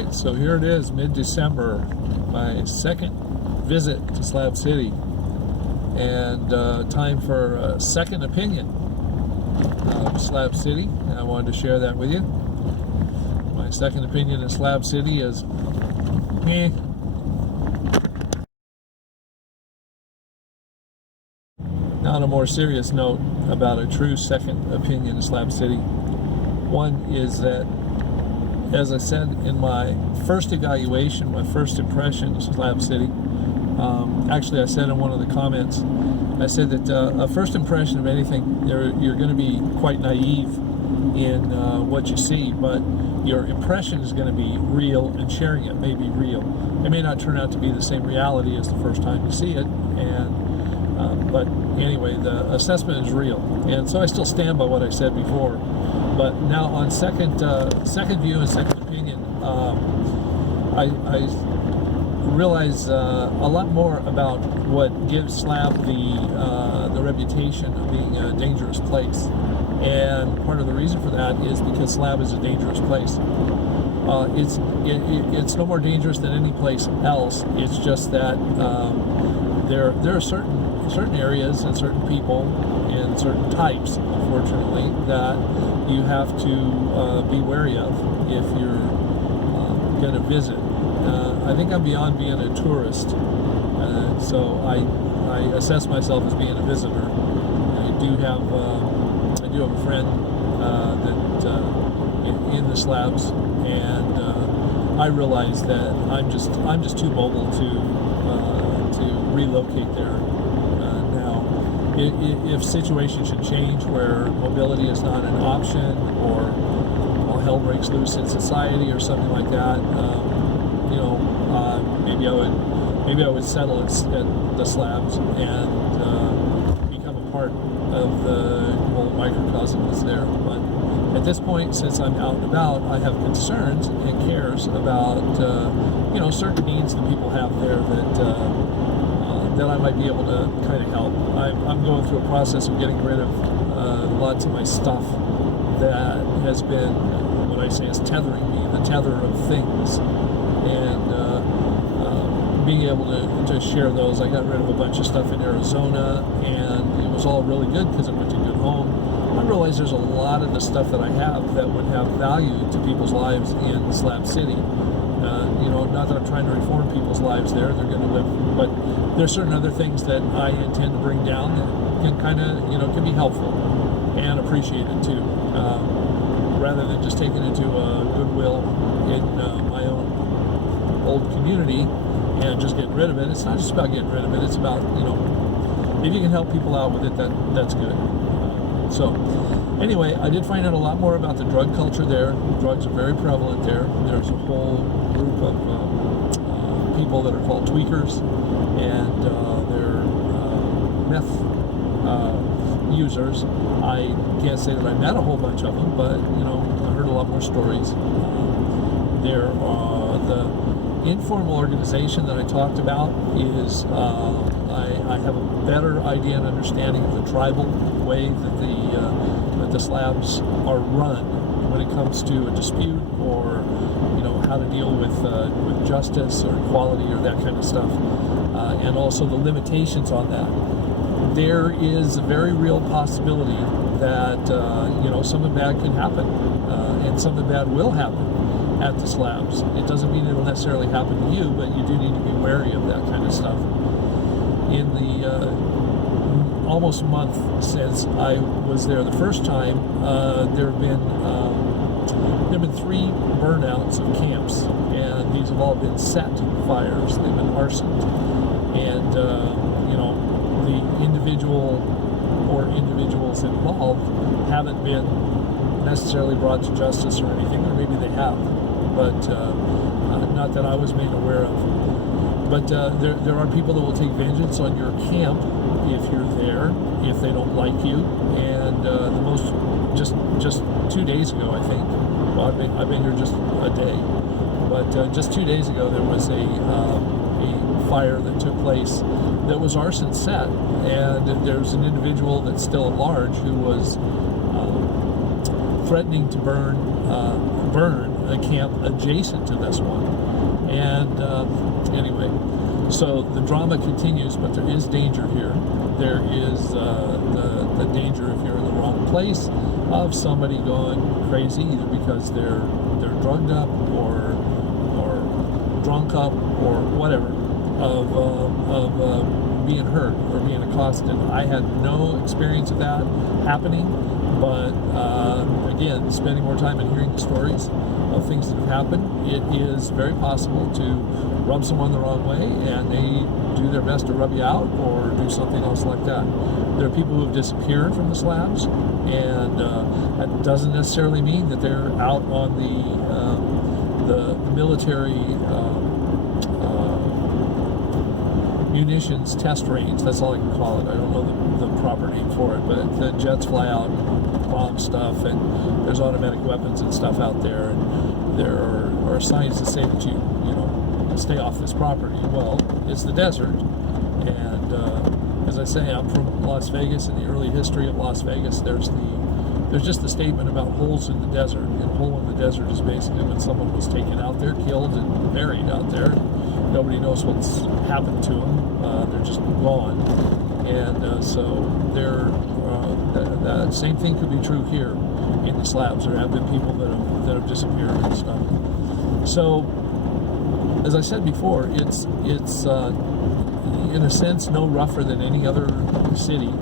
right, so here it is, mid-December, my second visit to Slab City, and time for a second opinion of Slab City. I wanted to share that with you. My second opinion of Slab City is meh. Now, on a more serious note about a true second opinion of Slab City, one is that, as I said in my first evaluation, my first impression of Slab City, actually I said in one of the comments, I said that a first impression of anything, you're going to be quite naive in what you see, but your impression is going to be real, and sharing it may be real. It may not turn out to be the same reality as the first time you see it, but anyway, the assessment is real, and so I still stand by what I said before. But now, on second view and second opinion, I realize a lot more about what gives Slab the reputation of being a dangerous place, and part of the reason for that is because Slab is a dangerous place. It's no more dangerous than any place else. It's just that there are certain areas and certain people and certain types, unfortunately, that you have to be wary of if you're going to visit. I think I'm beyond being a tourist, so I assess myself as being a visitor. I do have a friend that in the slabs, and I realize that I'm just too mobile to relocate there. If situations should change where mobility is not an option, or hell breaks loose in society or something like that, maybe I would settle at the slabs and become a part of the whole microcosm that's there. But at this point, since I'm out and about, I have concerns and cares about certain needs that people have there that I might be able to kind of help. I'm going through a process of getting rid of lots of my stuff that has been, what I say is tethering me, the tether of things, and being able to share those. I got rid of a bunch of stuff in Arizona, and it was all really good because it went to a good home. I realize there's a lot of the stuff that I have that would have value to people's lives in Slab City. Not that I'm trying to reform people's lives there, they're going to live, but there's certain other things that I intend to bring down that can kind of, can be helpful and appreciated too, rather than just taking it to Goodwill in my own old community and just getting rid of it. It's not just about getting rid of it, it's about, if you can help people out with it, that's good. So anyway, I did find out a lot more about the drug culture there. Drugs are very prevalent there. There's a whole group of people that are called tweakers, and they're meth users. I can't say that I met a whole bunch of them, but I heard a lot more stories. There are the informal organization that I talked about is I have a better idea and understanding of the tribal way that the slabs are run when it comes to a dispute, or how to deal with justice or equality or that kind of stuff, and also the limitations on that. There is a very real possibility that something bad can happen, and something bad will happen at the slabs. It doesn't mean it'll necessarily happen to you, but you do need to be wary of that kind of stuff. In the almost month since I was there the first time, there have been 3 burnouts of camps, and these have all been set fires. They've been arsoned, and the individual or individuals involved haven't been necessarily brought to justice or anything, or maybe they have, but not that I was made aware of. But there are people that will take vengeance on your camp if you're there, if they don't like you. And the most, just 2 days ago, I think. Well, I've been here just a day, but just 2 days ago there was a fire that took place that was arson set, and there's an individual that's still at large who was threatening to burn a camp adjacent to this one. And anyway, so the drama continues, but there is danger here. There is the danger, if you're in the wrong place, of somebody going crazy, either because they're drugged up or drunk up or whatever, of being hurt or being accosted. I had no experience of that happening, but again, spending more time and hearing the stories of things that have happened, it is very possible to rub someone the wrong way and they do their best to rub you out or do something else like that. There are people who have disappeared from the slabs, and that doesn't necessarily mean that they're out on the military munitions test range. That's all I can call it. I don't know the proper name for it, but the jets fly out and bomb stuff, and there's automatic weapons and stuff out there, and there are signs that say that you stay off this property. Well, it's the desert, and as I say, I'm from Las Vegas. In the early history of Las Vegas, there's just the statement about holes in the desert, and a hole in the desert is basically when someone was taken out there, killed, and buried out there. Nobody knows what's happened to them. They're just gone. And so that same thing could be true here in the slabs. There have been people that have disappeared and stuff. So, as I said before, it's in a sense no rougher than any other city,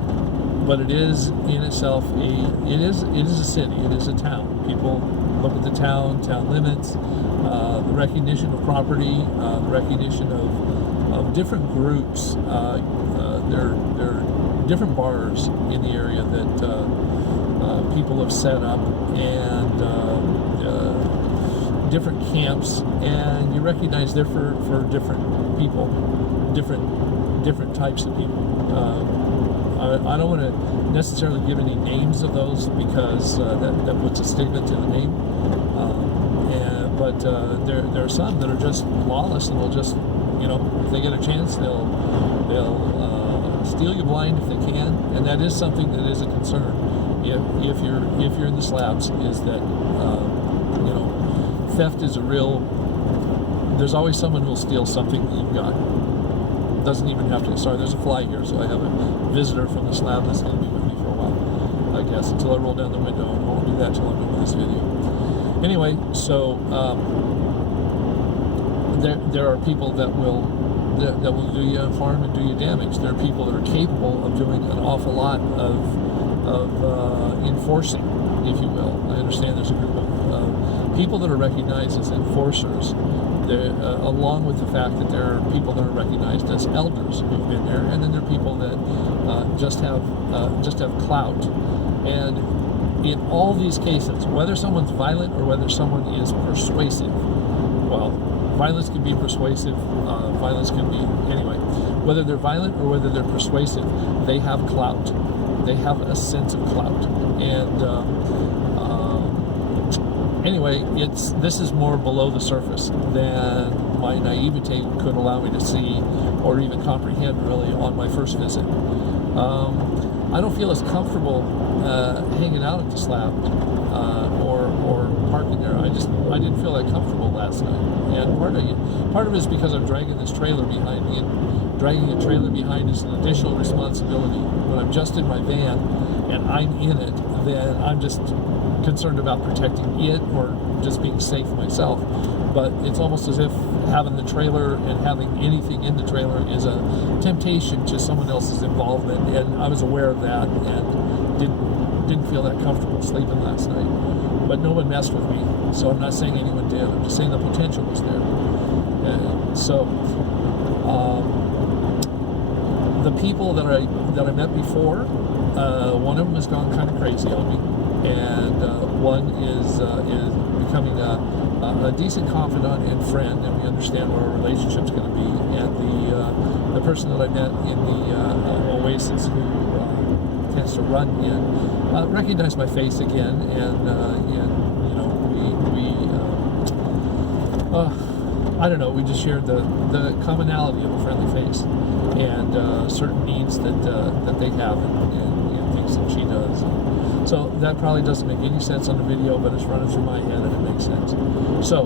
but it is in itself it is a city. It is a town. People look at the town limits, the recognition of property, the recognition of different groups. There are different bars in the area that people have set up, and different camps, and you recognize they're for different people, different types of people. I don't want to necessarily give any names of those because that puts a stigma to the name. But there are some that are just lawless, and they'll just, if they get a chance, they'll steal you blind if they can, and that is something that is a concern. If you're in the slabs, is that theft is a real. There's always someone who will steal something that you've got. Doesn't even have to. Sorry, there's a fly here, so I have a visitor from the slab that's going to be with me for a while, I guess, until I roll down the window, and I won't do that till I'm done with this video. Anyway, so there are people that will do you harm and do you damage. There are people that are capable of doing an awful lot of enforcing, if you will. I understand there's a group of people that are recognized as enforcers. Along with the fact that there are people that are recognized as elders who've been there, and then there are people that just have clout. And in all these cases, whether someone's violent or whether someone is persuasive, well, violence can be persuasive. Violence can be anyway. Whether they're violent or whether they're persuasive, they have clout. They have a sense of clout, and anyway, this is more below the surface than my naivete could allow me to see or even comprehend really on my first visit. I don't feel as comfortable hanging out at the slab or parking there. I didn't feel that comfortable last night, and part of it is because I'm dragging this trailer behind me, and dragging a trailer behind is an additional responsibility. When I'm just in my van and I'm in it, then I'm just concerned about protecting it or just being safe myself. But it's almost as if having the trailer and having anything in the trailer is a temptation to someone else's involvement, and I was aware of that and didn't feel that comfortable sleeping last night. But no one messed with me, so I'm not saying anyone did. I'm just saying the potential was there. And so the people that I met before, one of them has gone kind of crazy on me, and one is becoming a decent confidant and friend, and we understand what our relationship's going to be. And the person that I met in the Oasis, who tends to run in, recognized my face again, and I don't know, we just shared the commonality of a friendly face and certain needs that they have and things that she does. So that probably doesn't make any sense on the video, but it's running through my head and it makes sense. So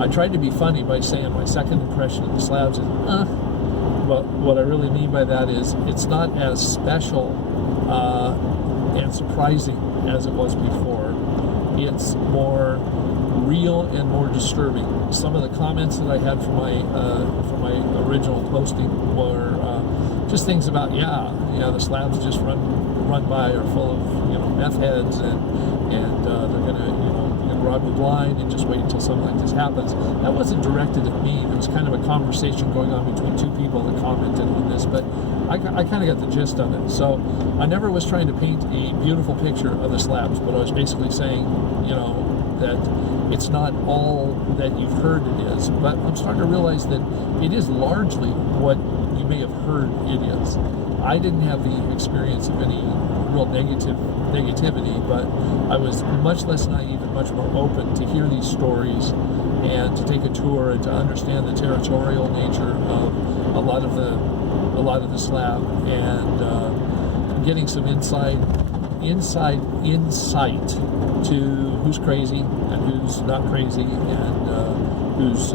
I tried to be funny by saying my second impression of the slabs is, but what I really mean by that is it's not as special and surprising as it was before. It's more real and more disturbing. Some of the comments that I had from my original posting were just things about the slabs just run by are full of meth heads and they're gonna rob you blind and just wait until something like this happens. That wasn't directed at me. There was kind of a conversation going on between two people that commented on this, but I kind of got the gist of it. So I never was trying to paint a beautiful picture of the slabs, but I was basically saying, that it's not all that you've heard it is, but I'm starting to realize that it is largely what you may have heard it is. I didn't have the experience of any real negativity, but I was much less naive and much more open to hear these stories and to take a tour and to understand the territorial nature of a lot of the slab and getting some insight to who's crazy and who's not crazy and who's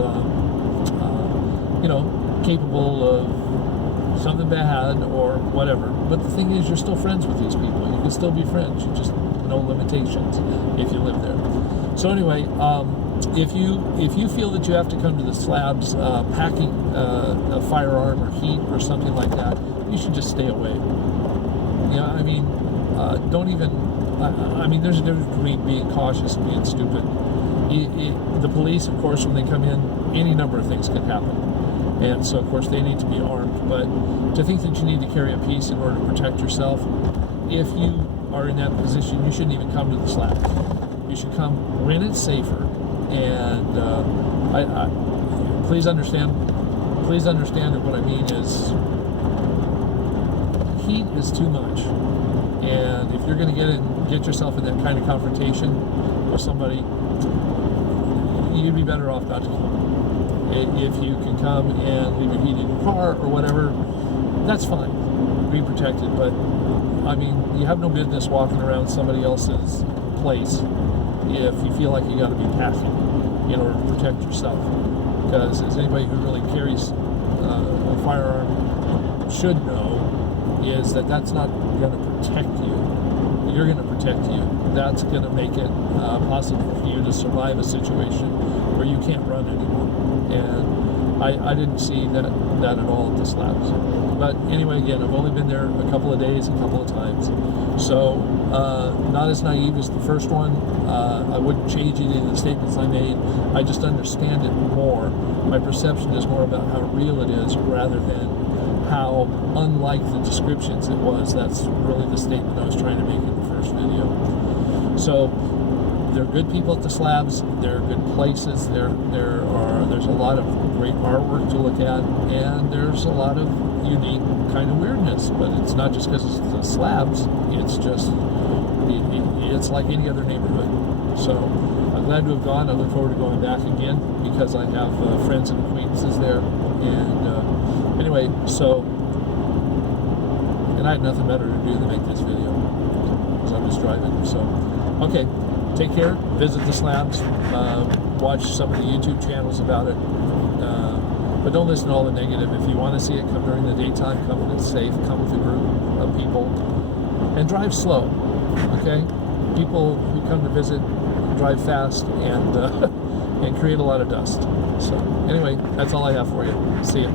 capable of something bad or whatever. But the thing is, you're still friends with these people. You can still be friends. You just no limitations if you live there. So anyway, if you feel that you have to come to the slabs packing a firearm or heat or something like that, you should just stay away. Don't even. There's a difference between being cautious and being stupid. The police, of course, when they come in, any number of things can happen. And so, of course, they need to be armed. But to think that you need to carry a piece in order to protect yourself, if you are in that position, you shouldn't even come to the slabs. You should come when it's safer. And please understand that what I mean is heat is too much. And if you're going to get yourself in that kind of confrontation with somebody, you'd be better off not to come. If you can come and leave your heat in your car or whatever, that's fine. Be protected. But, you have no business walking around somebody else's place if you feel like you got to be packing in order to protect yourself. Because as anybody who really carries a firearm should know, is that that's not going to protect you. You're going to protect you. That's going to make it possible for you to survive a situation where you can't run anymore. And I didn't see that at all at the slabs. But anyway, again, I've only been there a couple of days, a couple of times. So not as naive as the first one. I wouldn't change any of the statements I made. I just understand it more. My perception is more about how real it is rather than how unlike the descriptions it was. That's really the statement I was trying to make in the first video. So there are good people at the slabs. There are good places. There's a lot of great artwork to look at, and there's a lot of unique kind of weirdness. But it's not just because it's the slabs. It's just it's like any other neighborhood. So I'm glad to have gone. I look forward to going back again because I have friends and acquaintances there. And anyway, and I had nothing better to do than make this video because I'm just driving. So, okay, take care. Visit the slabs. Watch some of the YouTube channels about it. But don't listen to all the negative. If you want to see it, come during the daytime. Come when it's safe. Come with a group of people. And drive slow, okay? People who come to visit drive fast and create a lot of dust. So, anyway, that's all I have for you. See ya.